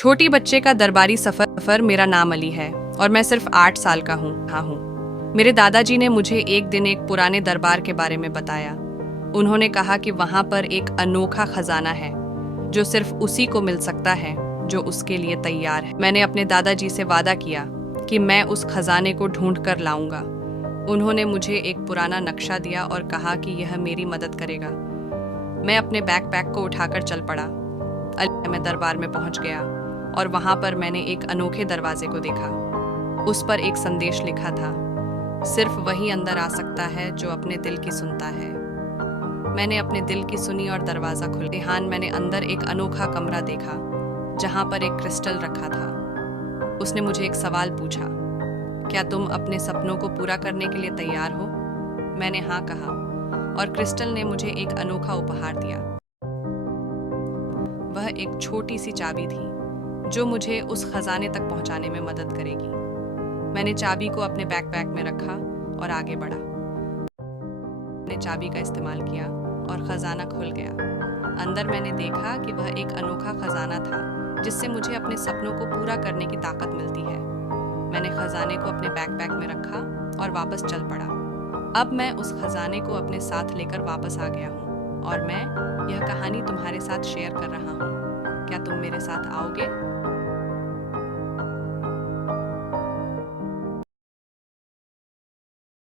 छोटी बच्चे का दरबारी सफर। मेरा नाम अली है और मैं सिर्फ 8 साल का हूँ। मेरे दादाजी ने मुझे एक दिन एक पुराने दरबार के बारे में बताया। उन्होंने कहा कि वहाँ पर एक अनोखा खजाना है जो सिर्फ उसी को मिल सकता है जो उसके लिए तैयार है। मैंने अपने दादाजी से वादा किया कि मैं उस खजाने को ढूंढ कर लाऊंगा। उन्होंने मुझे एक पुराना नक्शा दिया और कहा कि यह मेरी मदद करेगा। मैं अपने बैकपैक को उठाकर चल पड़ा। मैं दरबार में पहुंच गया और वहां पर मैंने एक अनोखे दरवाजे को देखा। उस पर एक संदेश लिखा था, सिर्फ वही अंदर आ सकता है जो अपने दिल की सुनता है। मैंने अपने दिल की सुनी और दरवाजा खुला। ध्यान मैंने अंदर एक अनोखा कमरा देखा जहां पर एक क्रिस्टल रखा था। उसने मुझे एक सवाल पूछा, क्या तुम अपने सपनों को पूरा करने के लिए तैयार हो? मैंने हाँ कहा और क्रिस्टल ने मुझे एक अनोखा उपहार दिया। वह एक छोटी सी चाबी थी जो मुझे उस खजाने तक पहुंचाने में मदद करेगी। मैंने चाबी को अपने बैकपैक में रखा और आगे बढ़ा। मैंने चाबी का इस्तेमाल किया और खजाना खुल गया। अंदर मैंने देखा कि वह एक अनोखा खजाना था जिससे मुझे अपने सपनों को पूरा करने की ताकत मिलती है। मैंने खजाने को अपने बैकपैक में रखा और वापस चल पड़ा। अब मैं उस खजाने को अपने साथ लेकर वापस आ गया हूँ और मैं यह कहानी तुम्हारे साथ शेयर कर रहा हूँ। क्या तुम मेरे साथ आओगे?